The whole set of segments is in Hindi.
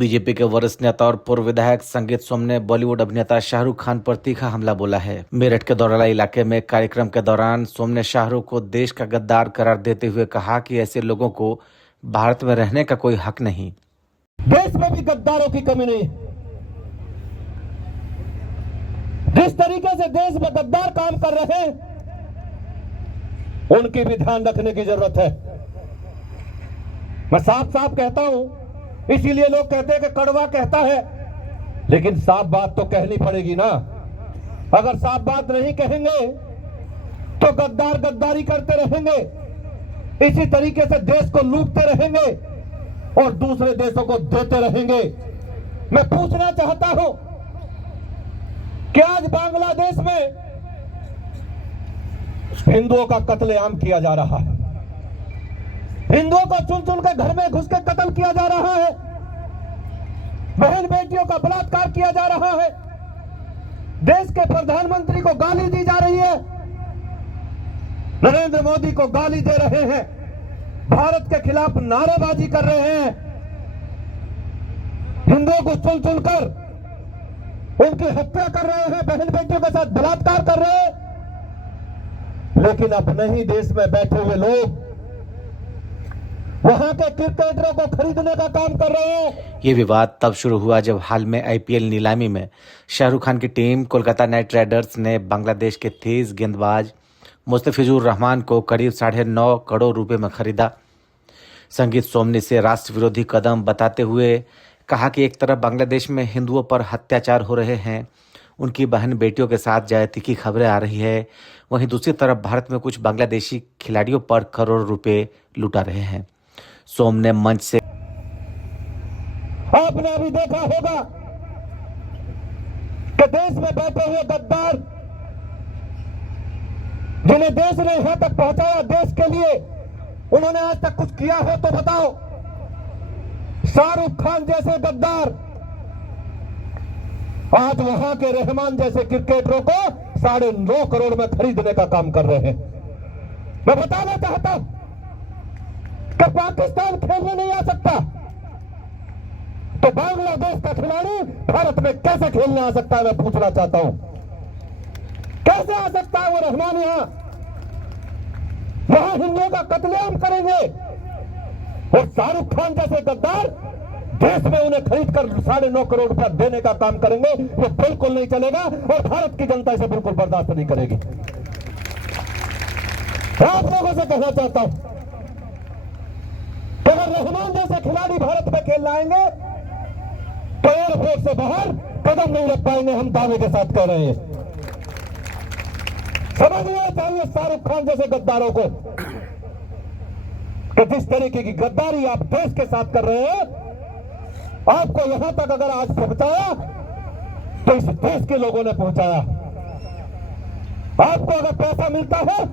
बीजेपी के वरिष्ठ नेता और पूर्व विधायक संगीत सोम ने बॉलीवुड अभिनेता शाहरुख खान पर तीखा हमला बोला है। मेरठ के दौराला इलाके में कार्यक्रम के दौरान सोम ने शाहरुख को देश का गद्दार करार देते हुए कहा कि ऐसे लोगों को भारत में रहने का कोई हक नहीं। देश में भी गद्दारों की कमी नहीं। जिस तरीके से देश में गद्दार काम कर रहे हैं, उनकी भी ध्यान रखने की जरूरत है। मैं साफ साफ कहता हूं, इसीलिए लोग कहते हैं कि कड़वा कहता है, लेकिन साफ बात तो कहनी पड़ेगी ना। अगर साफ बात नहीं कहेंगे तो गद्दार गद्दारी करते रहेंगे, इसी तरीके से देश को लूटते रहेंगे और दूसरे देशों को देते रहेंगे। मैं पूछना चाहता हूं कि आज बांग्लादेश में हिंदुओं का कत्लेआम किया जा रहा है, हिंदुओं को चुन चुन के घर में घुस के कत्ल किया जा रहा है, बहन बेटियों का बलात्कार किया जा रहा है, देश के प्रधानमंत्री को गाली दी जा रही है, नरेंद्र मोदी को गाली दे रहे हैं, भारत के खिलाफ नारेबाजी कर रहे हैं, हिंदुओं को चुन चुन कर उनकी हत्या कर रहे हैं, बहन बेटियों के साथ बलात्कार कर रहे हैं। लेकिन अपने ही देश में बैठे हुए लोग वहां के क्रिकेटरों को खरीदने का काम कर रहे हैं। ये विवाद तब शुरू हुआ जब हाल में आईपीएल नीलामी में शाहरुख खान की टीम कोलकाता नाइट राइडर्स ने बांग्लादेश के तेज गेंदबाज मुस्तफिजुर रहमान को करीब 9.5 करोड़ रुपए में खरीदा। संगीत सोम ने इसे राष्ट्र विरोधी कदम बताते हुए कहा कि एक तरफ बांग्लादेश में हिंदुओं पर अत्याचार हो रहे हैं, उनकी बहन बेटियों के साथ ज्यादती की खबरें आ रही है, वहीं दूसरी तरफ भारत में कुछ बांग्लादेशी खिलाड़ियों पर करोड़ों रुपए लुटा रहे हैं। सोम ने मंच से आपने अभी देखा होगा कि देश में बैठे हुए गद्दार जिन्हें देश ने यहां तक पहुंचाया, देश के लिए उन्होंने आज तक कुछ किया हो तो बताओ। शाहरुख खान जैसे गद्दार आज वहां के रहमान जैसे क्रिकेटरों को 9.5 करोड़ में खरीदने का काम कर रहे हैं। मैं बताना चाहता हूं कि पाकिस्तान खेलने नहीं आ सकता तो बांग्लादेश का खिलाड़ी भारत में कैसे खेलने आ सकता है? मैं पूछना चाहता हूं, कैसे आ सकता है वो रहमान? वहां हिंदुओं का कत्लेआम करेंगे और शाहरुख खान जैसे गद्दार देश में उन्हें खरीद कर 9.5 करोड़ रुपया देने का काम करेंगे। वो बिल्कुल नहीं चलेगा और भारत की जनता इसे बिल्कुल बर्दाश्त नहीं करेगी। आप लोगों से कहना चाहता हूं, अगर रहमान जैसे खिलाड़ी भारत में खेल लाएंगे तो एयरपोर्ट से बाहर कदम नहीं रख पाएंगे, हम दावे के साथ कह रहे हैं। समझना चाहिए शाहरुख खान जैसे गद्दारों को कि जिस तरीके की गद्दारी आप देश के साथ कर रहे हैं, आपको यहां तक अगर आज पहुंचाया तो इस देश के लोगों ने पहुंचाया। आपको अगर पैसा मिलता है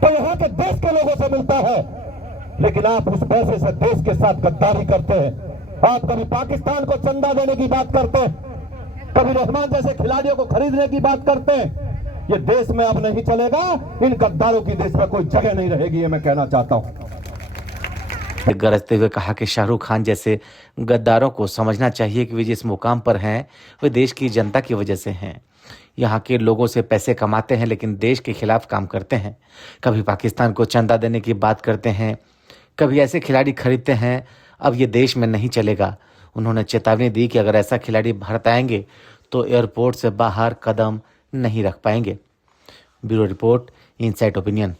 तो यहां के देश के लोगों से मिलता है, लेकिन आप उस पैसे से देश के साथ गद्दारी करते हैं। आप कभी पाकिस्तान को चंदा देने की बात करते हैं, कभी रहमान जैसे खिलाड़ियों को खरीदने की बात करते हैं। ये देश में अब नहीं चलेगा, इन गद्दारों की देश में कोई जगह नहीं रहेगी, ये मैं कहना चाहता हूं। गरजते हुए कहा कि शाहरुख खान जैसे गद्दारों को समझना चाहिए कि वे जिस मुकाम पर हैं वे देश की जनता की वजह से हैं। यहाँ के लोगों से पैसे कमाते हैं लेकिन देश के खिलाफ काम करते हैं। कभी पाकिस्तान को चंदा देने की बात करते हैं, कभी ऐसे खिलाड़ी खरीदते हैं। अब ये देश में नहीं चलेगा। उन्होंने चेतावनी दी कि अगर ऐसा खिलाड़ी भारत आएंगे तो एयरपोर्ट से बाहर कदम नहीं रख पाएंगे। Bureau report, insight opinion.